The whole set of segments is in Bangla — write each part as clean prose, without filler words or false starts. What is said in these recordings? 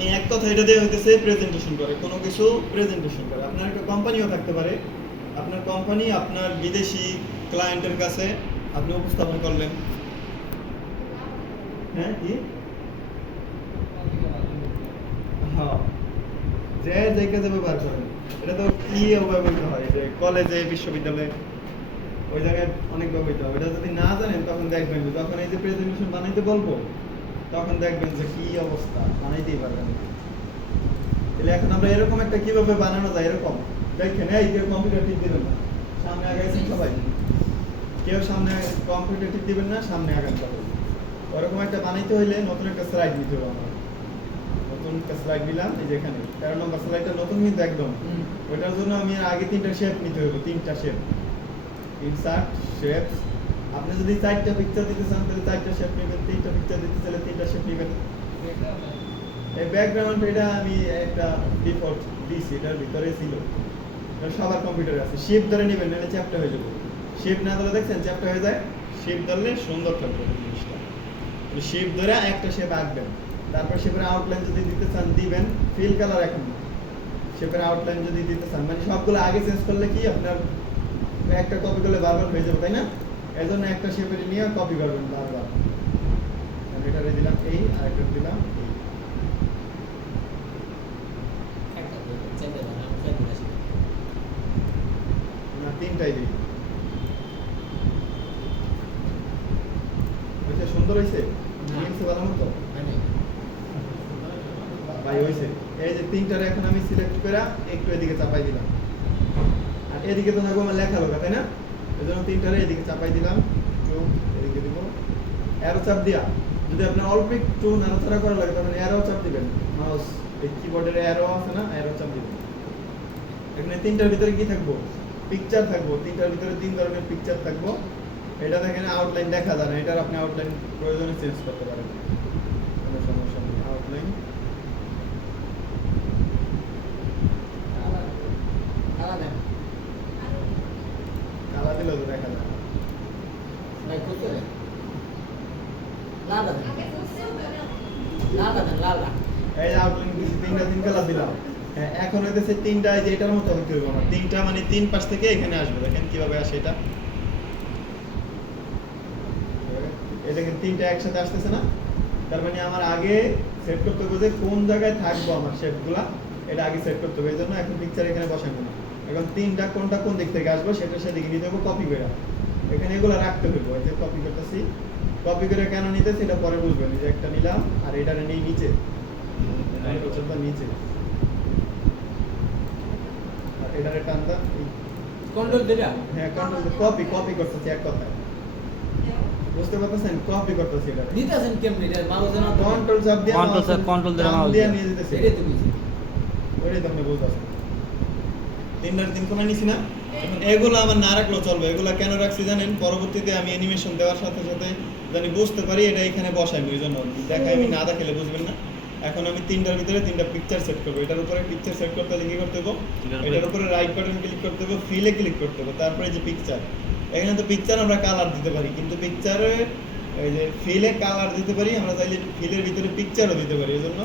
মানে এক কথা এটা দিয়ে হইতেছে প্রেজেন্টেশন করে, কোনো কিছু প্রেজেন্টেশন করে। আপনার একটা কোম্পানিও থাকতে পারে, আপনার কোম্পানি আপনার বিদেশি ক্লায়েন্টের কাছে আপনি উপস্থাপন করলেন। হ্যাঁ কি হ্যাঁ, যে যে কাজে ব্যবহার করেন, এটা তো কি ব্যবহৃত হয় যে কলেজে বিশ্ববিদ্যালয়ে ওই জায়গায় অনেক ব্যবহৃত হবে। এটা যদি না জানেন তখন দেখবেন যে যখন এই যে প্রেজেন্টেশন বানাইতে বলবো তখন দেখবেন যে কি অবস্থা, বানাইতেই পারবেন না। তাহলে এখন আমরা এরকম একটা কিভাবে বানানো যায়, এরকম দেখেন এই কেউ কম্পিউটার টিপ দিবেন না, সামনে আগাইছেন সবাই, কেউ সামনে কম্পিউটার টিপ দিবেন না, সামনে আগান সবাই। ওরকম একটা বানাইতে হইলে নতুন একটা স্লাইড নিতে হবে আমার। নতুন একটা স্লাইড নিলাম, এই যে এখানে 13 নম্বর স্লাইডটা নতুন কিন্তু একদম। ওটার জন্য আমি আগে 3টা শেপ নিতে হবে, 3টা শেপ, ইনসার্ট শেপস। আপনি যদি 4টা পিকচার দিতে চান তাহলে 4টা শেপ নেবেন, 3টা পিকচার দিতে চাইলে 3টা শেপ নেবেন। এই ব্যাকগ্রাউন্ড এটা আমি একটা ডিফল্ট দিয়েছি, এটার ভিতরে ছিল, এটা সবার কম্পিউটারে আছে। শেপ ধরে নেবেন, নাহলে চ্যাপ্টা হয়ে যাবে। শেপ না ধরে দেখছেন চ্যাপ্টা হয়ে যায়, শেপ ধরলে সুন্দর থাকবে জিনিসটা। শেপ ধরে একটা শেপ আঁকবেন, তারপর শেপের আউটলাইন যদি দিতে চান দিবেন, ফিল কালার এখন শেপের আউটলাইন যদি দিতে চান, মানে সবগুলো আগে চেঞ্জ করলে কি আপনার একটা কপি করলে বারবার হয়ে যাবে, তাই না? এই জন্য একটা শেপের নিয়ে কপি করবেন বারবার। আমি এটারে দিলাম এই, আর একটা দিলাম এই, না 3টাই দিই। হয়েছে, সুন্দর হয়েছে, মিলছে ভালো মতো ভাই হয়েছে। এই যে 3টারে এখন আমি সিলেক্ট করে একটু এদিকে চাপাই দিলাম, আর এদিকে তো থাকবো আমার লেখা লোকা, তাই না? এই জন্য 3টারে এদিকে চাপাই দিলাম, একটু এদিকে দিব, অ্যারো চাপ দিয়া। যদি আপনার অল্প একটু নাড়াচাড়া করা লাগে তখন অ্যারো চাপ দিবেন, মাউস এই কিবোর্ডের অ্যারো আছে না, অ্যারো চাপ দিবেন। এখানে 3টার ভিতরে কি থাকবো, পিকচার থাকবো। 3টার ভিতরে 3 ধরনের পিকচার থাকবো। এটা দেখেন আউটলাইন দেখা যায় না, এটার আপনি আউটলাইন প্রয়োজনে চেঞ্জ করতে পারেন, কোনো সমস্যা নেই। আউটলাইন কালা দিলেও তো দেখা যায় না। এই যে আউটলাইন দিছি, 3 কালার দিলাম। হ্যাঁ, এখন হইতেছে 3টা, এই যে এটার মতো হইতে হবে আমার। 3টা মানে 3 পাশ থেকে এখানে আসবে, দেখেন কিভাবে আসে এটা। এই দেখেন 3টা একসাথে আসতেছে না, তার মানে আমার আগে সেট করতে হবে যে কোন জায়গায় থাকবো আমার শেপগুলা, এটা আগে সেট করতে হবে। এই জন্য এখন পিকচার এখানে বসাবো না, এখন 3টা কোনটা কোন দিক থেকে আসবে সেটা সেদিকে নিতে হবে, কপি করে এখানে এগুলো রাখতে হবে। এই যে কপি করতেছি, কপি করে কেন নিতেছি এটা পরে বুঝবেন। এই যে একটা নিলাম, আর এটা নেই নিচে, নিচে, আর এটারে টানতাম কন্ট্রোল দিলা। হ্যাঁ কন্ট্রোল কপি করতেছি, এক কথায় বুঝতে পারতেছেন, কপি করতেছি এটা। দিতাছেন কেমনে এটা মাউস না কন্ট্রোল চাপ দিয়ে, কন্ট্রোল দিয়ে মাউস দিয়ে নিয়ে যেতেছি, এটাই তো বুঝি। ওইটাই তো আপনি বুঝতেছেন। 3টার 3 কোণা নিছি না, এখন এগুলো আমার না রাখলেও চলবে। এগুলো কেন রাখছি জানেন, পরবর্তীতে আমি অ্যানিমেশন দেওয়ার সাথে সাথে জানি বুঝতে পারি এটা এখানে বসাই, ওই জন্য দেখাই, আমি না দেখালে বুঝবেন না। এখন আমি 3টার ভিতরে 3টা পিকচার সেট করবো। এটার উপরে পিকচার সেট করতে হলে কি করতে হবে, এটার উপরে রাইট বাটন ক্লিক করতে হবে, ফিলে ক্লিক করতে হবে, তারপরে যে পিকচার, এখানে তো পিকচার আমরা কালার দিতে পারি, কিন্তু পিকচারে এই যে ফিলে কালার দিতে পারি, আমরা চাইলে ফিলের ভিতরে পিকচারও দিতে পারি। এই জন্য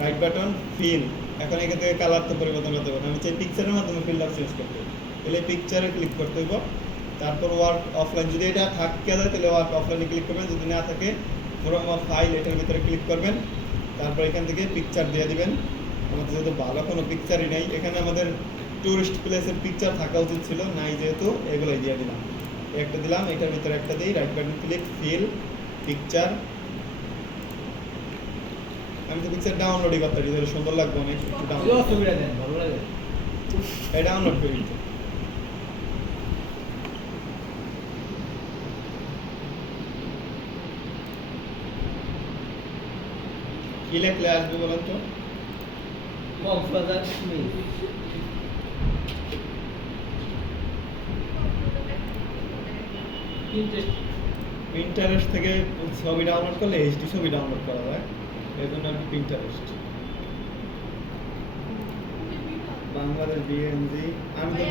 রাইট বাটন ফিল, এখন এখান থেকে কালার তো পরিবর্তন করতে পারবো, আমি চাই পিকচারের মাধ্যমে ফিলটা চেঞ্জ করতে, তাহলে পিকচারে ক্লিক করতে হবে। তারপর ওয়ার্ক অফলাইন, যদি এটা থাকে যায় তাহলে ওয়ার্ক অফলাইনে ক্লিক করবেন, যদি না থাকে ফ্রম অফ ফাইল এটার ভিতরে ক্লিক করবেন, তারপর এখান থেকে পিকচার দিয়ে দিবেন। আমাদের যেহেতু ভালো কোনো পিকচারই নেই, এখানে আমাদের টুরিস্ট প্লেসের পিকচার থাকা উচিত ছিল, নাই যেহেতু এগুলোই দিয়ে দিলাম। একটা দিলাম, এটার ভিতরে একটা দিই, right button click, fill, picture. আমি তো পিকচার ডাউনলোডই করতে পারি, তাহলে সুন্দর লাগবে অনেক, একটু ডাউনলোড ছবিটা দেন ভালো লাগে। এটা ডাউনলোড করি তো। কি লেখলে আসবে বলেন তো? কক্সবাজার স্মিথ। পিন্টারেস্ট থেকে ছবি ডাউনলোড করলে এইচডি ছবি ডাউনলোড করা যায়, এই জন্য আমি পিন্টারেস্ট, বাংলাদেশ বিএনজি, আমি তো